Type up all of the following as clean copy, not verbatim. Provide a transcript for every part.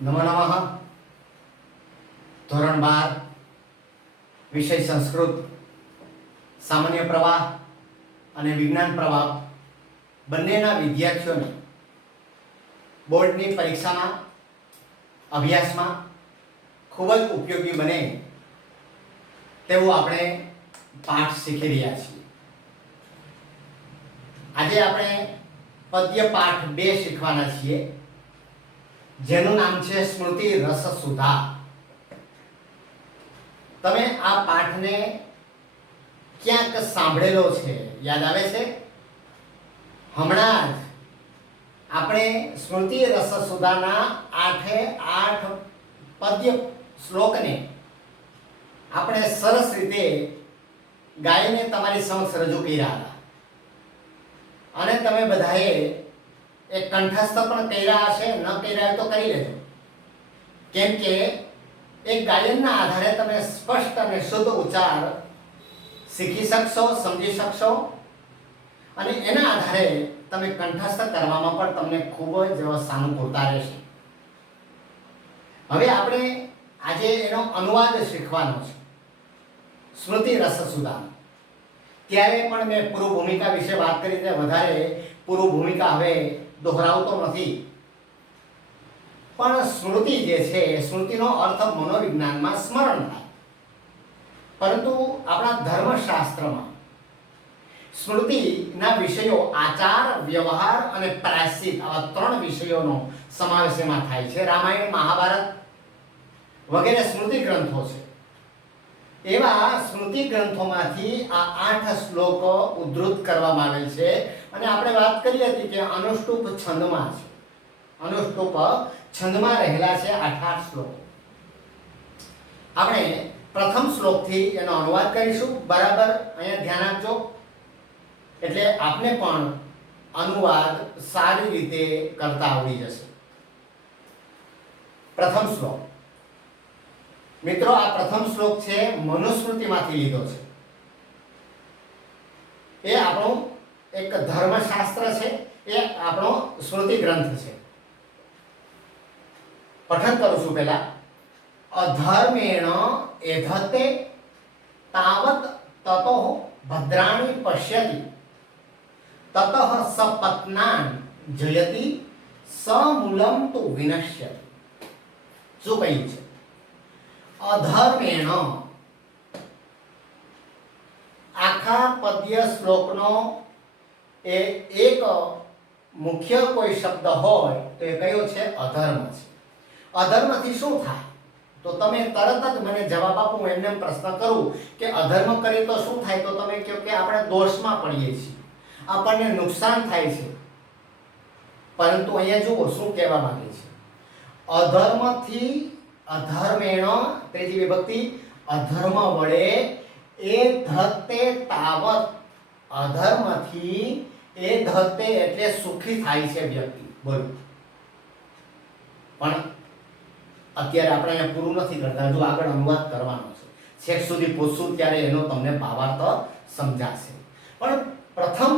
નમો નમઃ. ધોરણ 12 વિષય સંસ્કૃત, સામાન્ય પ્રવાહ અને વિજ્ઞાન પ્રવાહ બંનેના વિદ્યાર્થીઓને બોર્ડની પરીક્ષામાં અભ્યાસમાં ખૂબ જ ઉપયોગી બને તેવું આપણે પાઠ શીખી રહ્યા છીએ. આજે આપણે પદ્ય પાઠ 2 શીખવાના છીએ, જેનું નામ છે સ્મૃતિ રસ સુધા. તમે આ પાઠને ક્યાંક સાંભળેલો છે, યાદ આવે છે? હમણાં જ આપણે સ્મૃતિ રસ સુધાના 8 પદ્ય શ્લોકને આપણે સરસ રીતે ગાઈને તમારી સમક્ષ રજૂ કર્યા હતા, અને તમે બધાએ એક કંઠસ્થ પણ કર્યા હશે. ન કર્યા તો કરી લેજો, કેમ કે એક ગાયનના આધારે તમે સ્પષ્ટ અને શુદ્ધ ઉચ્ચાર શીખી શકશો, સમજી શકશો, અને એના આધારે તમે કંઠસ્થ કરવામાં પણ તમને ખૂબ જ સાનુકૂળતા રહેશે. હવે આપણે આજે એનો અનુવાદ શીખવાનો છે, સ્મૃતિ રસ સુધા. ત્યારે પણ મેં પૂર્વ ભૂમિકા વિશે વાત કરી છે, વધારે પૂર્વ ભૂમિકા હવે દોહરાવતો નથી. પણ સ્મૃતિ જે છે, સ્મૃતિનો અર્થ મનોવિજ્ઞાનમાં સ્મરણ થાય, પરંતુ આપણા ધર્મશાસ્ત્રમાં સ્મૃતિના વિષયો આચાર, વ્યવહાર અને પ્રાયશ્ચિત, આવા 3 વિષયોનો સમાવેશ એમાં થાય છે. રામાયણ, મહાભારત વગેરે સ્મૃતિ ગ્રંથો છે. એવા સ્મૃતિ ગ્રંથોમાંથી આ 8 શ્લોકો ઉદ્ધૃત કરવામાં આવેલ છે, અને આપણે વાત કરી હતી કે અનુષ્ટુપ છંદમાં છે. અનુષ્ટુપ છંદમાં રહેલા છે 8 શ્લોકો. આપણે પ્રથમ શ્લોકથી એનો અનુવાદ કરીશું. બરાબર અહીંયા ધ્યાન આપજો, એટલે આપને પણ અનુવાદ સારી રીતે કરતા આવડી જશે. પ્રથમ શ્લોક. મિત્રો, આ પ્રથમ શ્લોક છે મનુસ્મૃતિમાંથી લીધો છે. એ આપણું એક ધર્મશાસ્ત્ર છે, એ આપણો સ્મૃતિ ગ્રંથ છે. પઠન કરું છું. પહેલા અધર્મેણ એધતે તાવત તતો ભદ્રાણી પશ્યતિ તતઃ સપત્નાન જયતિ સમૂલમ તુ વિનશ્યતિ. શું કહ્યું છે? અધર્મેણ. આખા પદ્ય શ્લોકનો એ એક મુખ્ય કોઈ શબ્દ હોય તો એ કયો છે? અધર્મ છે. અધર્મથી શું થાય? તો તમે તરત જ મને જવાબ આપો. હું એમને પ્રશ્ન કરું કે અધર્મ કરીએ તો શું થાય, તો તમે કહો કે આપણે દોષમાં પડીએ છીએ, આપણને નુકસાન થાય છે. પરંતુ અહીંયા જુઓ શું કહેવા માંગે છે. અધર્મથી, અધર્મેણ ત્રીજી વિભક્તિ, અધર્મ વડે એ ધતે તાવત. અધર્મથી એ ધતે એટલે સુખી થાય છે વ્યક્તિ. બોલો. પણ અત્યારે આપણે અહીંયા પૂરું નથી કરતા, જો આગળ અનુવાદ કરવાનો છે. છેક સુધી પૂછશું ત્યારે એનો તમને ભાવાર્થ સમજાશે. પણ પ્રથમ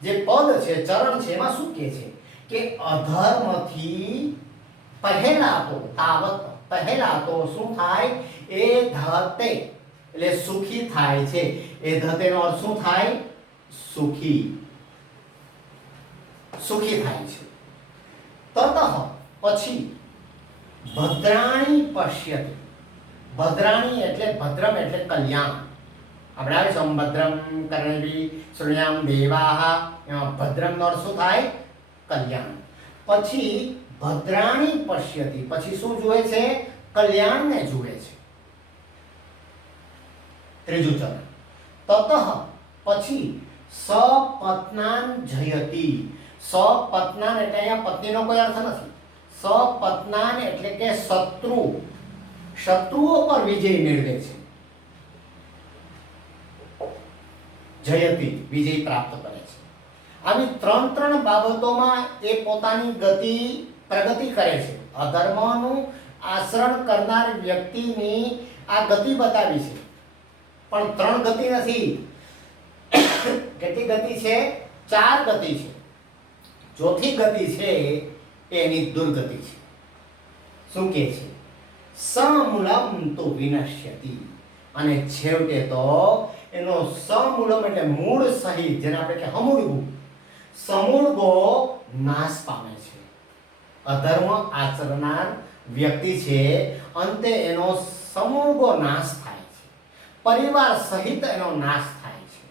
જે પદ છે, ચરણ છે, એમાં શું કહે છે કે અધર્મથી પહેલા તો તાવત, પહેલા તો શું થાય? એ ધતે એટલે સુખી થાય છે. એ ધતેનો અર્થ શું થાય? સુખી, સુખી થાય છે. તતઃ પછી ભદ્રાણી પશ્યતિ. ભદ્રાણી એટલે ભદ્રમ એટલે કલ્યાણ. આપણે આવે છે ભદ્રમ કર્ણભી શૃણ્યામ દેવાહ. એમાં ભદ્રમનો અર્થ શું થાય? કલ્યાણ. પછી ભદ્રાણી પશ્યતિ, પછી શું જુએ છે? કલ્યાણને જુએ છે. ત્રીજું ચરણ. તતઃ પછી સપત્નાન જયતિ. સપત્નાન એટલે અહીંયા પત્નીનો કોઈ અર્થ નથી. સપત્નાન એટલે કે શત્રુ, શત્રુઓ પર વિજય મેળવે છે. જયતિ વિજય પ્રાપ્ત કરે છે. આવી 3 બાબતોમાં એ પોતાની પ્રગતિ કરે છે. અધર્મનું આચરણ કરનાર વ્યક્તિની આ ગતિ બતાવી છે. પણ 3 ગતિ નથી. કેટલી ગતિ છે? 4 ગતિ છે. ચોથી ગતિ છે એની દુર્ગતિ છે. શું કહે છે? સમૂલમ તો વિનશ્યતિ, અને છેવટે તો એનો સમૂલમ એટલે મૂળ સહિત, જેને આપણે કે હમૂળગું, સમૂળગો નાશ પામે છે. અધર્મ આચરનાર વ્યક્તિ છે, અંતે એનો સમૂળગો નાશ થાય છે, પરિવાર સહિત એનો નાશ થાય છે.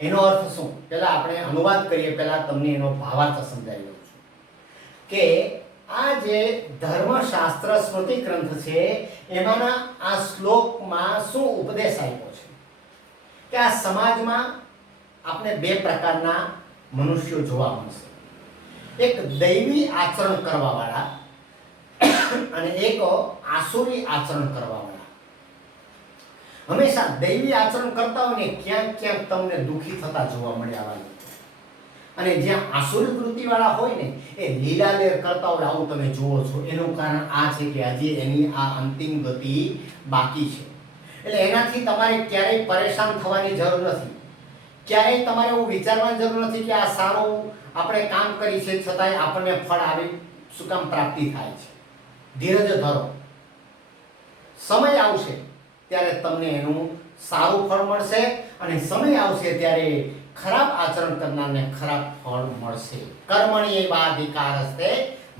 એનો અર્થ શું? પહેલા આપણે અનુવાદ કરીએ, પહેલા તમને એનો ભાવાર્થ સમજાવી દઉં છું કે આ જે ધર્મશાસ્ત્ર સ્મૃતિ ગ્રંથ છે એમાંના આ શ્લોકમાં શું ઉપદેશ આપ્યો છે કે આ સમાજમાં આપણે બે પ્રકારના મનુષ્યો જોવા મળશે. એક દૈવી આચરણ કરવાવાળા અને એક આસુરી આચરણ કરવાવાળા. હંમેશા દૈવી આચરણ કરતા હોય ને ક્યાંક ક્યાંક તમને દુઃખી થતા જોવા મળે આવા લોકો. અને જ્યાં આસુરી વૃત્તિવાળા હોય ને એ લીલાલેર કરતા હોય, આવું તમે જુઓ છો. એનું કારણ આ છે કે હજી એની આ અંતિમ ગતિ બાકી છે. એટલે એનાથી તમારે ક્યારેય પરેશાન થવાની જરૂર નથી. ક્યારેય તમારે એવું વિચારવાની જરૂર નથી કે આ સારું આપણે કામ કરી છે છતાંય આપણને ફળ આવી શું કામ પ્રાપ્તિ થાય છે. ધીરજ ધરો, સમય આવશે ત્યારે તમને એનું સારું ફળ મળશે, અને સમય આવશે ત્યારે ખરાબ આચરણ કરનારને ખરાબ ફળ મળશે. કર્મણ્યેવાધિકારસ્તે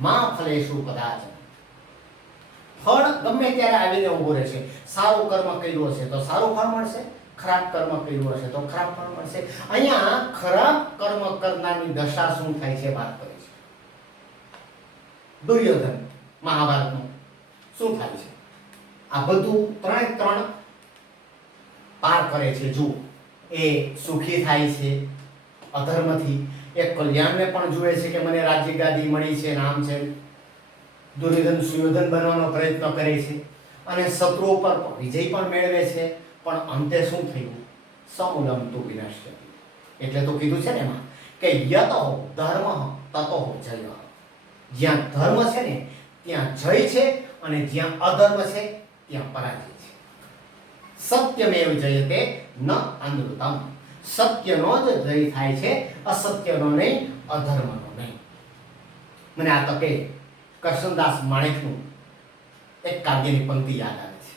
મા ફલેષુ કદાચન. ફળ ગમે ત્યારે આવીને ઊભું રહેશે. સારું કર્મ કર્યું હશે તો સારું ફળ મળશે, ખરાબ કર્મ કર્યું હશે તો ખરાબ ફળ મળશે. અહીંયા ખરાબ કર્મ કરનારની દશા શું થાય છે વાત કરી છે. દુર્યોધન મહાભારતનું શું થાય છે? આ બધું ત્રણ પાર કરે છે. જુઓ, એ સુખી થાય છે અધર્મથી, એક કલ્યાણને પણ જુએ છે કે મને રાજ્ય ગાદી મળી છે, નામ છે. દુર્યોધન સુયોધન બનવાનો પ્રયત્ન કરે છે અને શત્રુઓ પર વિજય પણ મેળવે છે, પણ અંતે શું થયું? સમૂલમ તુ વિનશ્યતિ. એટલે તો કીધું છે ને એમાં કે યતઃ ધર્મઃ તતઃ જય. જ્યાં ધર્મ છે ને ત્યાં જય છે, અને જ્યાં અધર્મ છે ત્યાં પરાજય છે. સત્યમેવ જયતે ન અનૃતમ. સત્યનો જ જય થાય છે, અસત્યનો નહીં, અધર્મનો નહીં. મને આ તકે કરશનદાસ માણેકનું એક કાવ્યની પંક્તિ યાદ આવે છે.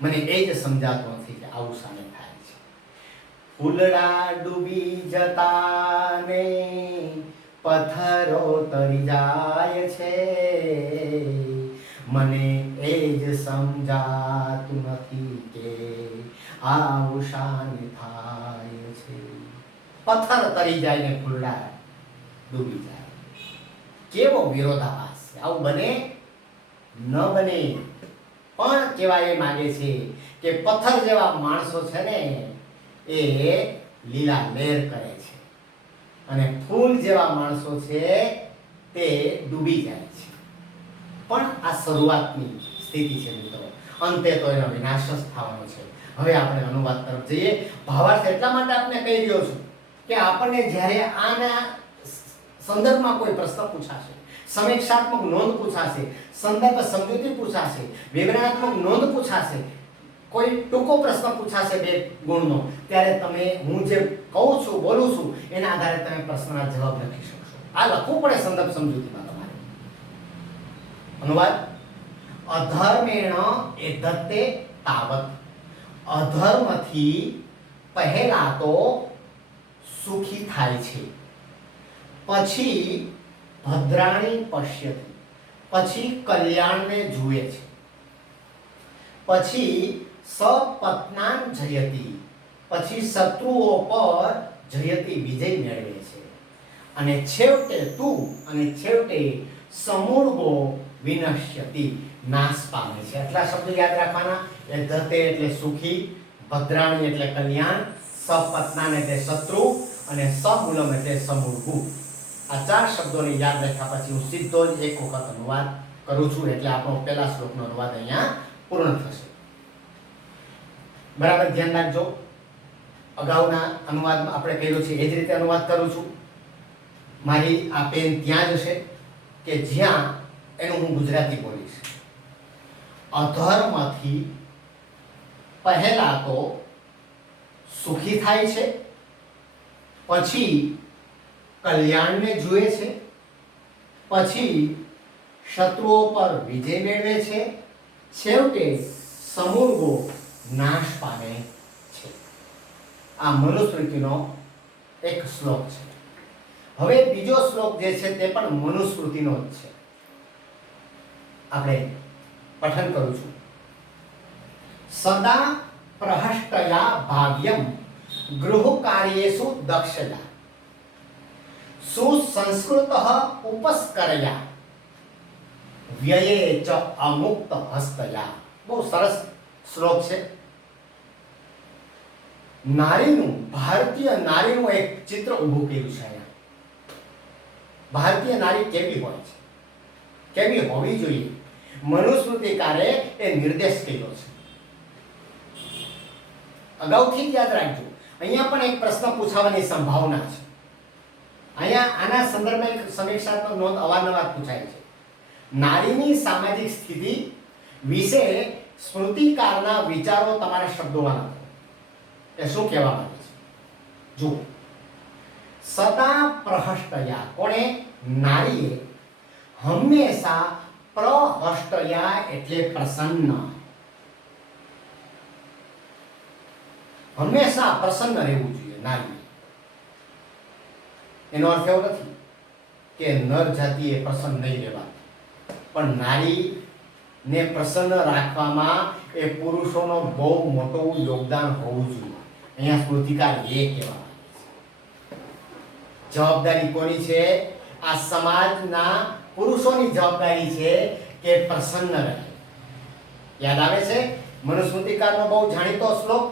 મને એ જ સમજાતું નથી કે આવું સામે થાય છે. ફૂલડા ડૂબી જતા ને પથ્થરો તરી જાય છે, મને એ જ સમજાતું નથી કે આવું શાને થાય છે. પથ્થર તરી જાય ને ફૂલડા ડૂબી જાય. કેવો વિરોધાભાસ છે! આવું બને ન બને. પણ કહેવા એ માંગે છે કે પથ્થર જેવા માણસો છે ને એ લીલા લહેર કરે છે, અને ફૂલ જેવા માણસો છે તે ડૂબી જાય છે. પણ આ શરૂઆતની સ્થિતિ છે મિત્રો, અંતે તો એનો વિનાશ જ થવાનો છે. હવે આપણે અનુવાદ તરફ જઈએ. ભાવાર્થ એટલા માટે આપને કહી રહ્યો છું કે આપણને જ્યારે આના સંદર્ભમાં કોઈ પ્રશ્ન પૂછાશે, સમીક્ષાત્મક નોંધ પૂછાશે, સંદર્ભ સમજૂતી પૂછાશે, વિવરણાત્મક નોંધ પૂછાશે, કોઈ ટૂંકો પ્રશ્ન પૂછાશે 2 ગુણનો, ત્યારે તમે હું જે કહું છું, બોલું છું એના આધારે તમે પ્રશ્નના જવાબ લખી શકશો. આ લખવું પડે સંદર્ભ સમજૂતીમાં તમારે. અનુવાદ: અધર્મેણ એધત્તે તાવત. અધર્મથી પહેલા તો સુખી થાય છે, પછી ભદ્રાણી પશ્યતિ, પછી કલ્યાણને જુએ છે, પછી સપત્નાન જયતિ, પછી શત્રુઓ પર જયતિ વિજય મેળવે છે, અને છેવટે સમૂળગો વિનશ્યતિ, નાશ પામે છે. આટલા શબ્દો યાદ રાખવાના. એધતે એટલે સુખી, ભદ્રાણી એટલે કલ્યાણ, સપત્નાન એટલે શત્રુ, અને સમૂલમ એટલે સમૂળગું. આ 4 શબ્દોને યાદ રાખ્યા પછી હું સીધો જ એક વખત અનુવાદ કરું છું, એટલે આપણો પહેલા શ્લોકનો અનુવાદ અહીંયા પૂર્ણ થશે. બરાબર ધ્યાન રાખજો. અગાઉના અનુવાદમાં આપણે કર્યો છે એ જ રીતે અનુવાદ કરું છું. મારી આ પેન ત્યાં જ હશે કે જ્યાં એનું હું ગુજરાતી બોલીશ. અધર્મથી પહેલા તો સુખી થાય છે, પછી કલ્યાણને જુએ છે, પછી શત્રુઓ પર વિજય મેળવે છે, છેવટે સમૂળગો નાશ પામે છે. આ મનુસ્મૃતિનો એક શ્લોક છે. હવે બીજો શ્લોક જે છે તે પણ મનુસ્મૃતિનો જ છે. આપણે પઠન કરું છું. સદા પ્રહષ્ટયા ભાવ્યમ ગૃહ કાર્યેષુ દક્ષયા સુસંસ્કૃત ઉપસ્કરયા વ્યયે ચ અમુક્ત હસ્તયા. બહુ સરસ શ્લોક છે. નારીનું, ભારતીય નારીનું એક ચિત્ર ઊભું કર્યું છે અહીંયા. ભારતીય નારી કેવી હોય છે, કેવી હોવી જોઈએ, મનુસ્મૃતિકારે એ નિર્દેશ કર્યો છે. અગાઉથી જ યાદ રાખજો, અહીંયા પણ એક પ્રશ્ન પૂછાવાની સંભાવના છે. અહીંયા આના સંદર્ભમાં એક સમીક્ષાત્મક નોંધ અવારનવાર પૂછાય છે. નારીની સામાજિક સ્થિતિ વિશે સ્મૃતિકારના વિચારો તમારા શબ્દોમાં લખો. એ શું કહેવા માંગે છે? જુઓ, સદા પ્રહષ્ટયા, કોણે? નારીએ હંમેશા પ્રહષ્ટયા એટલે પ્રસન્ન, હંમેશા પ્રસન્ન રહેવું જોઈએ નારી. એનો અર્થ એવો નથી કે નર જાતિએ પ્રસન્ન નહીં રહેવા, પણ નારીને પ્રસન્ન રાખવામાં એ પુરુષોનો બહુ મોટું યોગદાન હોવું જોઈએ. અહીંયા સ્મૃતિકાર એ કહેવા માંગે છે. જવાબદારી કોની છે? આ સમાજના પુરુષોની જવાબદારી છે કે પ્રસન્ન રહે. યાદ આવે છે મનુસ્મૃતિકારનો બહુ જાણીતો શ્લોક,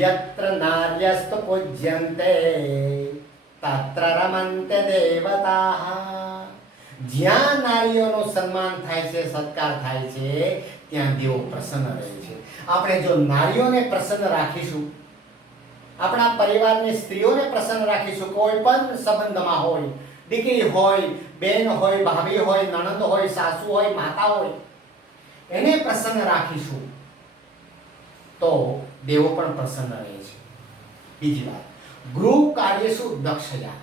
યત્ર નાર્યસ્ત પૂજ્યન્તે તત્ર રમન્તે દેવતાઃ. જ્યાં નારીઓનું સન્માન થાય છે, સત્કાર થાય છે, ત્યાં દેવો પ્રસન્ન રહે છે. આપણે જો નારીઓને પ્રસન્ન રાખીશું, આપણા પરિવારની સ્ત્રીઓને પ્રસન્ન રાખીશું, કોઈ પણ સંબંધમાં હોય, દીકરી હોય, બેન હોય, ભાભી હોય, નણંદ હોય, સાસુ હોય, માતા હોય, એને પ્રસન્ન રાખીશું તો દેવો પણ પ્રસન્ન રહે છે. બીજી વાત, ગૃહ કાર્યેષુ દક્ષયા.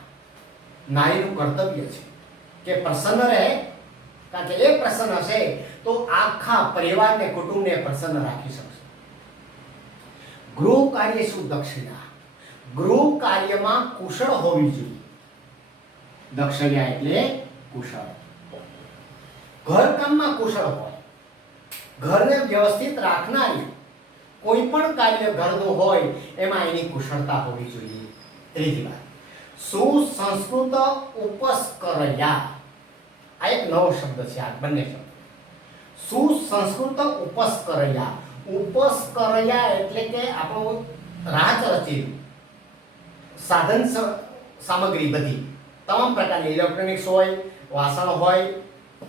નારીનું કર્તવ્ય છે કે પ્રસન્ન રહે, કારણ કે એ પ્રસન્ન હશે તો આખા પરિવારને, કુટુંબને પ્રસન્ન રાખી શકશે. ગૃહ કાર્યેષુ દક્ષયા, ગૃહ કાર્યમાં કુશળ હોવી જોઈએ. દક્ષયા એટલે કુશળ, ઘરકામમાં કુશળ હોય, ઘરને વ્યવસ્થિત રાખનારી, કોઈ પણ કાર્ય ઘરનું હોય એમાં એની કુશળતા હોવી જોઈએ. ત્રીજી વાત, સુસંસ્કૃત ઉપસ્કરયા. આ એક નવો શબ્દ છે. આ બંને શબ્દ સુસંસ્કૃત ઉપસ્કરયા. ઉપસ્કરયા એટલે કે આપણું રાચ રચેલું સાધન સામગ્રી, બધી તમામ પ્રકારની ઇલેક્ટ્રોનિક્સ હોય, વાસણ હોય,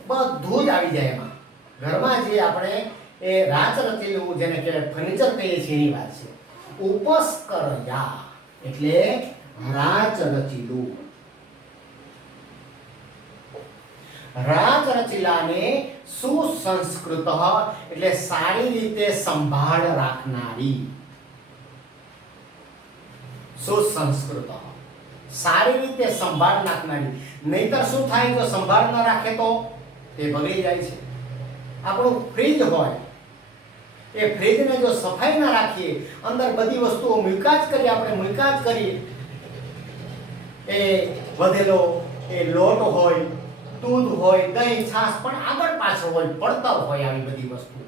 બધું જ આવી જાય એમાં. ઘરમાં જે આપણે એ રાચ રચેલું, જેને કહેવાય ફર્નિચર કહીએ છીએ, એની વાત છે. ઉપસ્કરયા એટલે રાચ રચેલું. રાચ રચેલાને સુસંસ્કૃત એટલે સારી રીતે સંભાળ રાખનારી. સુસંસ્કૃત સારી રીતે સંભાળ રાખનારી. નહીતર શું થાય? જો સંભાળ ન રાખે તો તે બગડી જાય છે. આપણું ફ્રીજ હોય, એ ફ્રીજને જો સફાઈ ના રાખીએ, અંદર બધી વસ્તુઓ મૂક્યા જ કરીએ, આપણે મૂક્યા જ કરીએ, એ વધેલો એ લોટ હોય, દૂધ હોય, દહીં, છાશ પણ આગળ પાછળ હોય, પડતર હોય, આવી બધી વસ્તુઓ,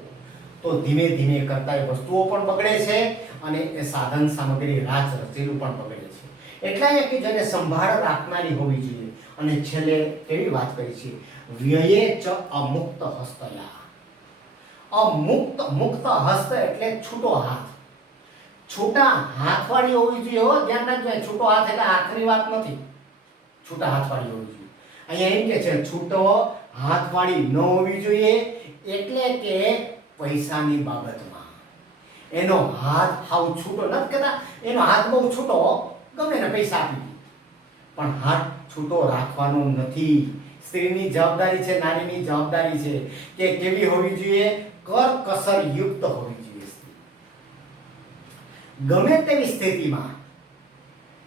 તો ધીમે ધીમે કરતા એ વસ્તુઓ પણ બગડે છે અને એ સાધન સામગ્રી રાચ રચેલું પણ બગડે છે. એટલા કે જેને સંભાળ રાખનારી હોવી જોઈએ. અને છેલ્લે એવી વાત કરી છે, વ્યયે ચ અમુક્ત હસ્તયા. અમુક્ત, મુક્ત હસ્ત એટલે છૂટો હાથ, છૂટા હાથવાળી હોવી જોઈએ. હો, ધ્યાન રાખજો, છૂટો હાથ એટલે હાથની વાત નથી, છૂટા હાથવાળી હોવી જોઈએ. અહીંયા એમ કે છે છૂટો હાથવાળી ન હોવી જોઈએ, એટલે કે પૈસાની બાબતમાં એનો હાથ હાવ છૂટો નથી કહેતા, એનો હાથ બહુ છૂટો, ગમે ને પૈસા આપી દે, પણ હાથ છૂટો રાખવાનો નથી. સ્ત્રીની જવાબદારી છે, નારીની જવાબદારી છે કે કેવી હોવી જોઈએ? કરકસર યુક્ત હોવી જોઈએ. ગમે તેવી સ્થિતિમાં,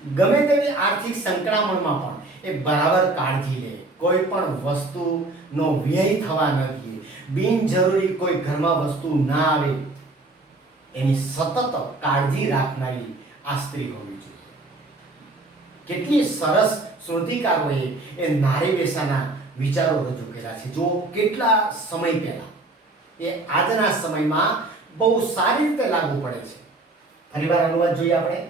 ગમે તેવી આર્થિક સંકળામણમાં પણ એ બરાબર કાળજી લે, કોઈ પણ વસ્તુનો વ્યય થવા ન દે, બિનજરૂરી કોઈ ઘરમાં વસ્તુ ના આવે, એની સતત કાળજી રાખનારી આ સ્ત્રી હોવી જોઈએ. કેટલી સરસ સ્મૃતિકારોએ એ નારી વેશાના વિચારો રજૂ કર્યા છે. જો કેટલા સમય પહેલા એ આજના સમયમાં બહુ સારી રીતે લાગુ પડે છે. ફરીવાર અનુવાદ જોઈએ આપણે.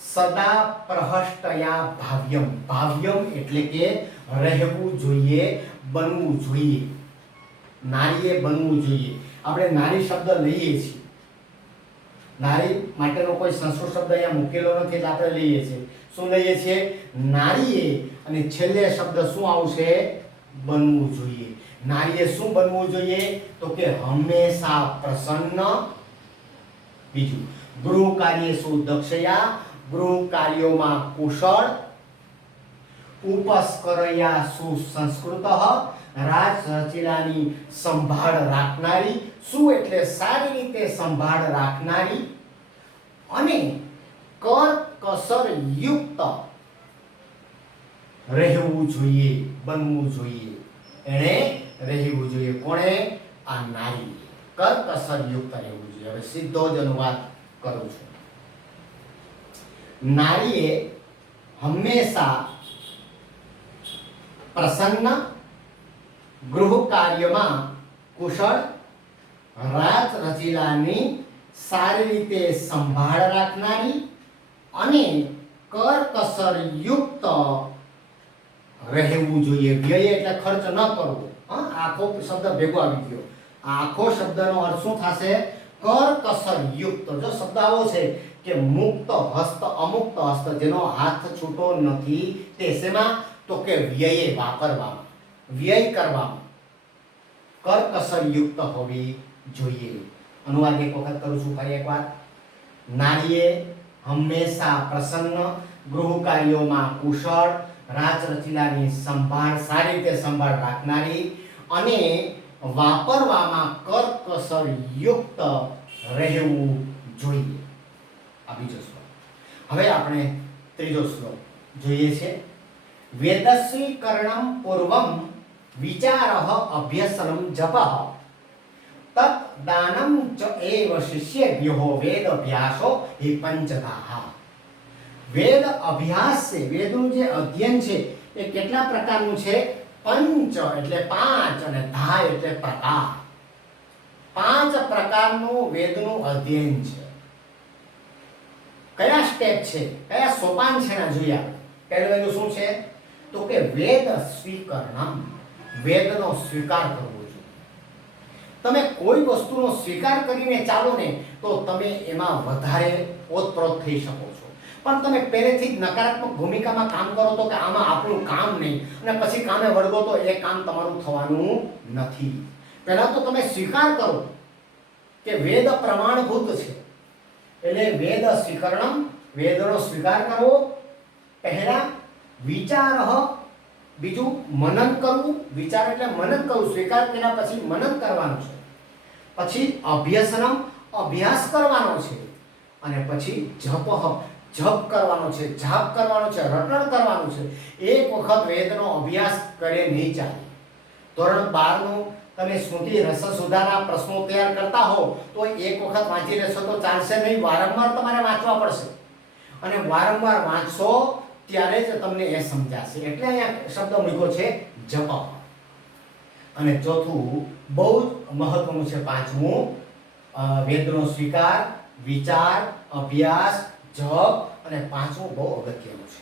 સદા પ્રહષ્ટયા ભાવ્યમ. ભાવ્યમ એટલે કે રહેવું જોઈએ, બનવું જોઈએ, નારીએ બનવું જોઈએ. આપણે નારી શબ્દ લઈએ છીએ, નારી માટેનો કોઈ સંસ્કૃત શબ્દ અહીંયા મૂકેલો નથી એટલે આપણે લઈએ છીએ. શું લઈએ છીએ? નારીએ, અને છેલ્લે શબ્દ શું આવશે? બનવું જોઈએ. નારીએ શું બનવું જોઈએ? તો કે હંમેશા પ્રસન્ન. બીજું, ગૃહ કાર્યેષુ દક્ષયા. ગૃહ કાર્યોમાં કુશળ. ઉપસ્કરયા સુસંસ્કૃત. રાજ રચીલાની સંભાળ રાખનારી. શું એટલે સારી રીતે સંભાળ રાખનારી. અને કરકસર યુક્ત રહેવું જોઈએ, બનવું જોઈએ. એણે રહેવું જોઈએ. કોણે? આ નારી. કરકસર યુક્ત રહેવું જોઈએ. હવે સીધો જ અનુવાદ કરું છું. નારીએ હંમેશા પ્રસન્ન, ગૃહ કાર્યમાં કુશળ, રાજ રચીલાની સારી રીતે સંભાળ રાખનારી અને કરકસર યુક્ત રહેવું જોઈએ. વ્યય એટલે ખર્ચ ન કરવો. આખો શબ્દ ભેગો આવી ગયો. આખો શબ્દનો અર્થ શું થશે? કરકસર યુક્ત. જો શબ્દ આવો છે કે મુક્ત હસ્ત, અમુક્ત હસ્ત, જેનો હાથ છૂટો નથી, તે શેમાં? તો કે વ્યયે, વાપરવામાં, વ્યય કરવામાં કરકસર યુક્ત હોવી જોઈએ. અનુવાદ એક વખત કરું છું, ફરી એકવાર. નારીએ હંમેશા પ્રસન્ન, ગૃહ કાર્યોમાં કુશળ, રાજ રચીલાની સંભાળ, સારી રીતે સંભાળ રાખનારી અને વાપરવામાં કરકસર યુક્ત રહેવું જોઈએ. આ બીજો શ્લોક. હવે આપણે ત્રીજો શ્લોક જોઈએ છે. વેદસ્વી કર્ણમ પૂર્વમ વિચારઃ અભ્યસનમ જપઃ તત દાનમ ચ એવ શિષ્યેભ્યો વેદ અભ્યાસો હિ પંચધાઃ. વેદ અભ્યાસ છે, વેદનું જે અધ્યયન છે એ કેટલા પ્રકારનું છે? પંચ એટલે પાંચ, અને ધા એટલે પ્રકાર. 5 પ્રકારનું વેદનું અધ્યયન છે. કયા સ્ટેપ છે, કયા સોપાન છે ના જોઈએ. પહેલું વેદ શું છે? તો કે વેદ સ્વીકરણમ. વેદનો સ્વીકાર કરવો જોઈએ. તમે કોઈ વસ્તુનો સ્વીકાર કરીને ચાલો ને તો તમે એમાં વધારે ઓતપ્રોત થઈ શકો છો. પણ તમે પહેલેથી જ નકારાત્મક ભૂમિકામાં કામ કરો તો કે આમાં આપણું કામ નહીં, અને પછી કામે વળગો તો એ કામ તમારું થવાનું નથી. પહેલા તો તમે સ્વીકાર કરો કે વેદ પ્રમાણભૂત છે. એટલે વેદ સ્વીકરણમ, વેદનો સ્વીકાર કરવો પહેલા. વિચારઃ, બીજું મનન કરવું. વિચાર એટલે મનન કરવું. સ્વીકાર કર્યા પછી મનન કરવાનું છે. પછી અભ્યસનમ, અભ્યાસ કરવાનો છે. અને પછી જપઃ, જપ કરવાનો છે, જાપ કરવાનો છે, રટણ કરવાનું છે. એક વખત વેદનો અભ્યાસ કરે નહીં ચાલે. ધોરણ 12 નું તમે સ્મૃતિ રસ સુધાના પ્રશ્નો તૈયાર કરતા હો તો એક વખત વાંચી લેશો તો ચાલશે નહીં. વારંવાર તમારે વાંચવા પડશે, અને વારંવાર વાંચશો ત્યારે જ તમને એ સમજાશે. એટલે અહીંયા શબ્દ મૂક્યો છે જપ. અને ચોથું બહુ જ મહત્વનું છે, પાંચમું, વેદનો સ્વીકાર, વિચાર, અભ્યાસ, જપ, અને પાંચમું બહુ અગત્યનું છે.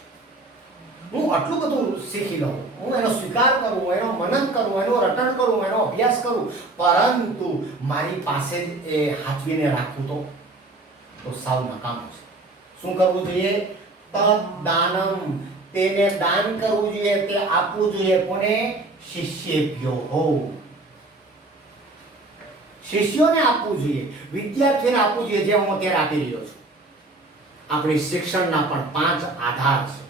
હું આટલું બધું શીખી લઉં, હું એનો સ્વીકાર કરું, એનો મનન કરું, એનો રટણ કરું, એનો અભ્યાસ કરું, પરંતુ મારી પાસે જ એ હાથવીને રાખું તો સાવ નકામું છે. શું કરવું જોઈએ? તદ્દાનમ, તેને દાન કરવું જોઈએ, તે આપવું જોઈએ. કોને? શિષ્યેભ્યો હો, શિષ્યોને આપવું જોઈએ, વિદ્યાર્થીઓને આપવું જોઈએ, જે હું અત્યારે આપી રહ્યો છું. આપણી શિક્ષણના પણ 5 આધાર છે.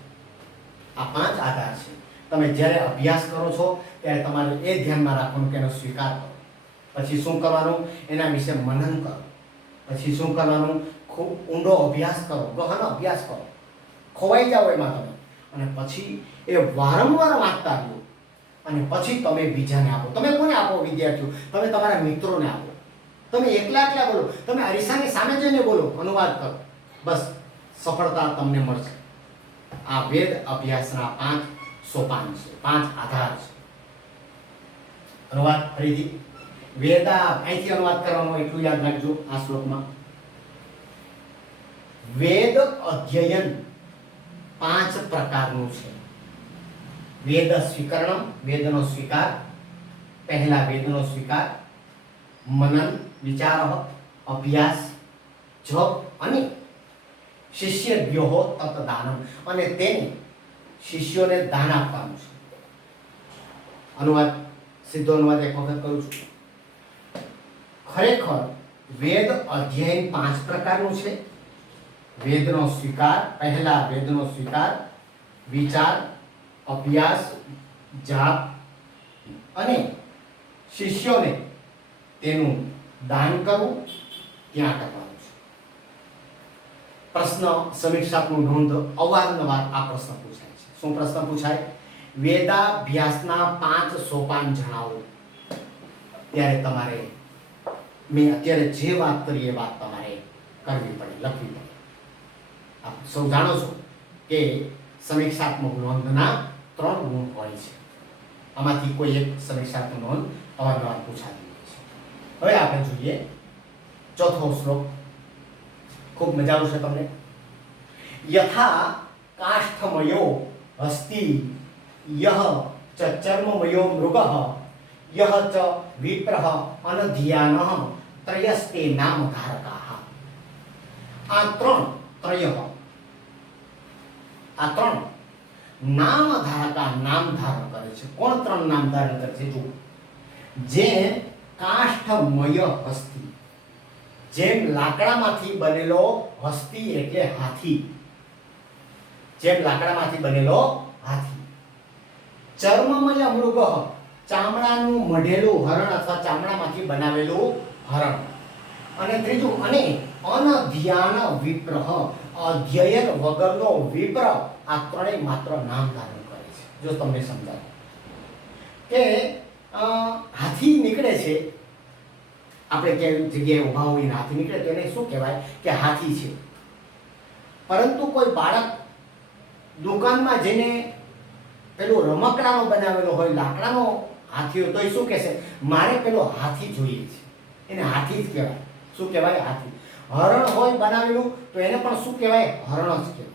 આ 5 આધાર છે. તમે જ્યારે અભ્યાસ કરો છો ત્યારે તમારે એ ધ્યાનમાં રાખવાનું કે એનો સ્વીકાર કરો. પછી શું કરવાનું? એના વિશે મનન કરો. પછી શું કરવાનું? ખૂબ ઊંડો અભ્યાસ કરો, ગહન અભ્યાસ કરો. ખોવાઈ જાઓ એમાં તમે. અને પછી એ વારંવાર વાંચતા રહ્યો અને પછી તમે બીજાને આપો. તમે કોને આપો? વિદ્યાર્થીઓ. તમે તમારા મિત્રોને આપો. તમે એકલા એકલા બોલો, તમે અરીસાની સામે જઈને બોલો, અનુવાદ કરો. બસ સફળતા તમને મળશે. આ વેદ અભ્યાસના 5 સોપાન છે, 5 આધાર છે. અનુવાદ ફરીથી અહીંથી અનુવાદ કરવામાં એટલું યાદ રાખજો આ શ્લોકમાં. વેદ અધ્યયન 5 પ્રકારનું છે. વેદ સ્વીકરણમ, વેદનો સ્વીકાર, પહેલા વેદનો સ્વીકાર, મનન વિચાર, અભ્યાસ, જપ અને શિષ્યભ્યો તત્દાનમ, અને તેને શિષ્યોને દાન આપવાનું છે. અનુવાદ, સીધો અનુવાદ એક વખત કરું છું. ખરેખર વેદ અધ્યયન 5 પ્રકારનું છે. વેદનો સ્વીકાર, પહેલા વેદનો સ્વીકાર, વિચાર, અભ્યાસ, જાપ અને શિષ્યોને તેનું દાન કરવું, ત્યાં કરવાનું છે. પ્રશ્ન સમીક્ષાત્મક નોંધ, અવારનવાર આ પ્રશ્ન પૂછાય છે. શું પ્રશ્ન પૂછાય? વેદાભ્યાસના 5 સોપાન જણાવો. ત્યારે તમારે, મેં અત્યારે જે વાત કરી એ વાત તમારે કરવી પડે, લખવી પડે. આપ સૌ જાણો છો કે સમીક્ષાત્મક નોંધના 3 ગુણ હોય છે. આમાંથી કોઈ એક સમીક્ષાત્મક નોંધ અવારનવાર પૂછાતી હોય છે. હવે આપણે જોઈએ ચોથો શ્લોક. ખૂબ મજા આવશે તમને. યથા કાષ્ઠમયો હસ્તિ યહ ચ ચર્મમયો મૃગઃ યહ ચ વિપ્રઃ અનધિયાનઃ ત્રયસ્તે નામધારકાઃ. આ 3 નામધારકા નામ ધારણ કરે છે. કોણ 3 નામ ધારણ કરે છે? જો, જે કાષ્ઠમય હસ્તિ, જેમ લાકડામાંથી બનેલો, હસ્તિ એટલે હાથી, જેમ લાકડામાંથી બનેલો હાથી. ચર્મમય મૃગ, ચામડાનું મઢેલું હરણ અથવા ચામડામાંથી બનાવેલું હરણ. અને ત્રીજું, અને અનધ્યાન વિપ્રઃ, અધ્યયન વગરનો વિપ્ર. આ 3 માત્ર નામ ધારણ કરે છે. જો તમને સમજાય કે હાથી નીકળે છે, આપણે કેવી જગ્યાએ ઊભા હોઈને હાથી નીકળે તો એને શું કહેવાય? કે હાથી છે. પરંતુ કોઈ બાળક દુકાનમાં જઈને પેલું રમકડાનો બનાવેલો હોય, લાકડાનો હાથી હોય, તો એ શું કહેશે? મારે પેલો હાથી જોઈએ છે. એને હાથી જ કહેવાય. શું કહેવાય? હાથી. હરણ હોય બનાવેલું તો એને પણ શું કહેવાય? હરણ જ કહેવાય.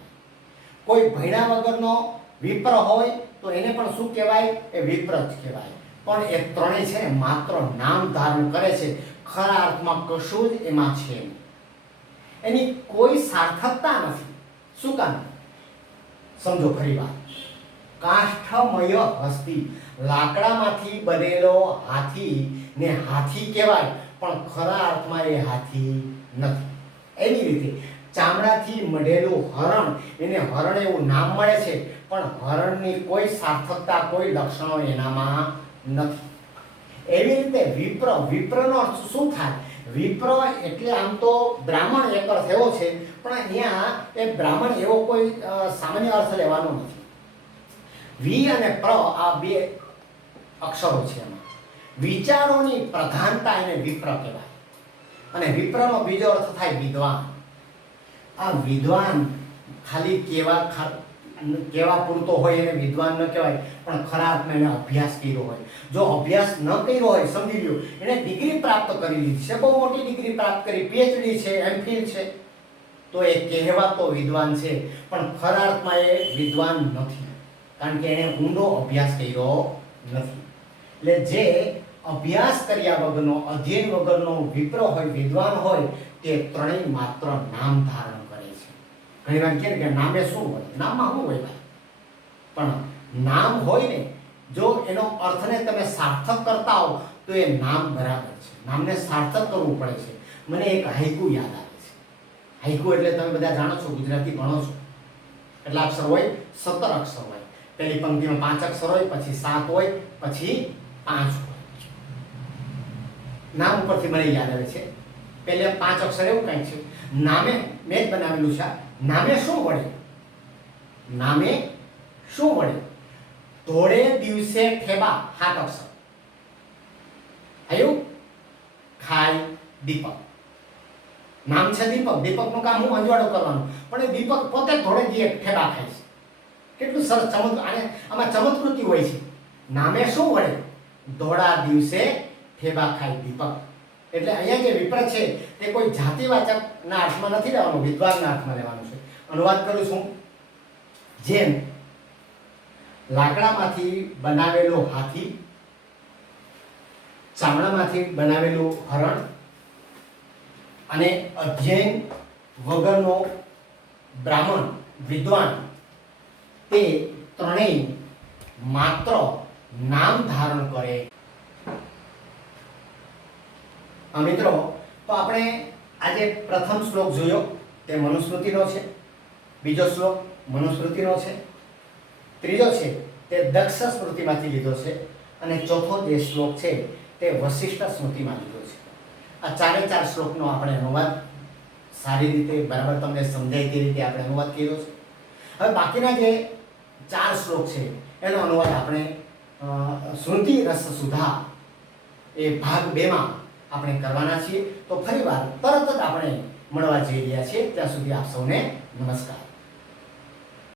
કોઈ ભૈણા વગરનો વિપ્ર હોય તો એને પણ શું કહેવાય? એ વિપ્ર જ કહેવાય. પણ એ 3 છે ને માત્ર નામ ધારણ કરે છે. ખરા અર્થમાં કશું જ એમાં છે નહીં. એની કોઈ સાર્થકતા નથી. શું કામ? સમજો ફરી વાત. કાષ્ઠમય હસ્તિ, લાકડામાંથી બનેલો હાથી ને હાથી કહેવાય, પણ ખરા અર્થમાં એ હાથી નથી. એવી રીતે ચામડાથી મઢેલું હરણ, એને હરણ એવું નામ મળે છે, પણ હરણની કોઈ સાર્થકતા, કોઈ લક્ષણો એનામાં નથી. એવી રીતે વિપ્ર, વિપ્રનો અર્થ શું થાય? વિપ્ર એટલે આમ તો બ્રાહ્મણ એક અર્થ એવો છે, પણ અહીંયા એ બ્રાહ્મણ એવો કોઈ સામાન્ય અર્થ લેવાનો નથી. વિ અને પ્ર આ 2 અક્ષરો છે. એમાં વિચારોની પ્રધાનતા એને વિપ્ર કહેવાય. અને વિપ્રનો બીજો અર્થ થાય વિદ્વાન. આ વિદ્વાન ખાલી કેવા પૂરતો હોય એને વિદ્વાન ન કહેવાય, પણ ખરા અર્થમાં એને અભ્યાસ કર્યો હોય. જો અભ્યાસ ન કર્યો હોય, સમજી લો એને ડિગ્રી પ્રાપ્ત કરી લીધી છે, બહુ મોટી ડિગ્રી પ્રાપ્ત કરી, PhD છે, MPhil છે, તો એ કહેવાતો વિદ્વાન છે, પણ ખરા અર્થમાં એ વિદ્વાન નથી, કારણ કે એને ઊંડો અભ્યાસ કર્યો નથી. એટલે જે અભ્યાસ કર્યા વગરનો, અધ્યયન વગરનો વિપ્ર હોય, વિદ્વાન હોય, તે 3 માત્ર નામ ધારણ કરે છે. ઘણી વાર કહે કે નામે શું હોય? નામમાં શું હોય ભાઈ? પણ નામ હોય ને, જો એનો અર્થને તમે સાર્થક કરતા હો તો એ નામ બરાબર છે. નામને સાર્થક કરવું પડે છે. મને એક હાઈકુ યાદ આવે છે. હાઈકુ એટલે તમે બધા જાણો છો, ગુજરાતી ભણો છો. કેટલા અક્ષર હોય? 17 અક્ષર હોય. પહેલી પંક્તિમાં 5 અક્ષર હોય, પછી 7 હોય, પછી 5 હોય. નામ ઉપરથી મને યાદ આવે છે. પહેલે 5 અક્ષર એવું કંઈક છે. નામે મેં જ બનાવેલું છે. નામે શું વળે? નામે શું વળે? ધોળે દિવસે ઠેબા, 7 અક્ષર. આયું? ખાય દીપક. નામ છે દીપક. દીપકનું કામ હું અંજવાળો કરવાનું, પણ એ દીપક પોતે ધોળે દીએ ઠેબા ખાય છે. કેટલું સરસ આમાં ચમત્કૃતિ હોય છે. નામે શું વળે? ધોળા દિવસે ઠેબા ખાય દીપક. એટલે અહીંયા જે વિપ્ર છે તે કોઈ જાતિવાચકના અર્થમાં નથી લેવાનું, વિદ્વાનના અર્થમાં લેવાનું છે. અનુવાદ કરું છું. જેમ લાકડામાંથી બનાવેલો હાથી, ચામડામાંથી બનાવેલું હરણ અને અધ્યયન વગરનો બ્રાહ્મણ વિદ્વાન, તે ત્રણેય માત્ર નામ ધારણ કરે. મિત્રો, તો આપણે આજે પ્રથમ શ્લોક જોયો તે મનુસ્મૃતિનો છે, બીજો શ્લોક મનુસ્મૃતિનો છે, ત્રીજો છે તે દક્ષ સ્મૃતિમાંથી લીધો છે, અને ચોથો જે શ્લોક છે તે વશિષ્ઠ સ્મૃતિમાં લીધો છે. આ ચારે ચાર શ્લોકનો આપણે અનુવાદ સારી રીતે બરાબર તમને સમજાય તે રીતે આપણે અનુવાદ કર્યો છે. હવે બાકીના જે 4 શ્લોક છે એનો અનુવાદ આપણે સ્મૃતિ રસ સુધા એ ભાગ 2માં આપણે કરવાના છીએ. તો ફરીવાર તરત જ આપણે મળવા જઈ રહ્યા છીએ. ત્યાં સુધી આપ સૌને નમસ્કાર.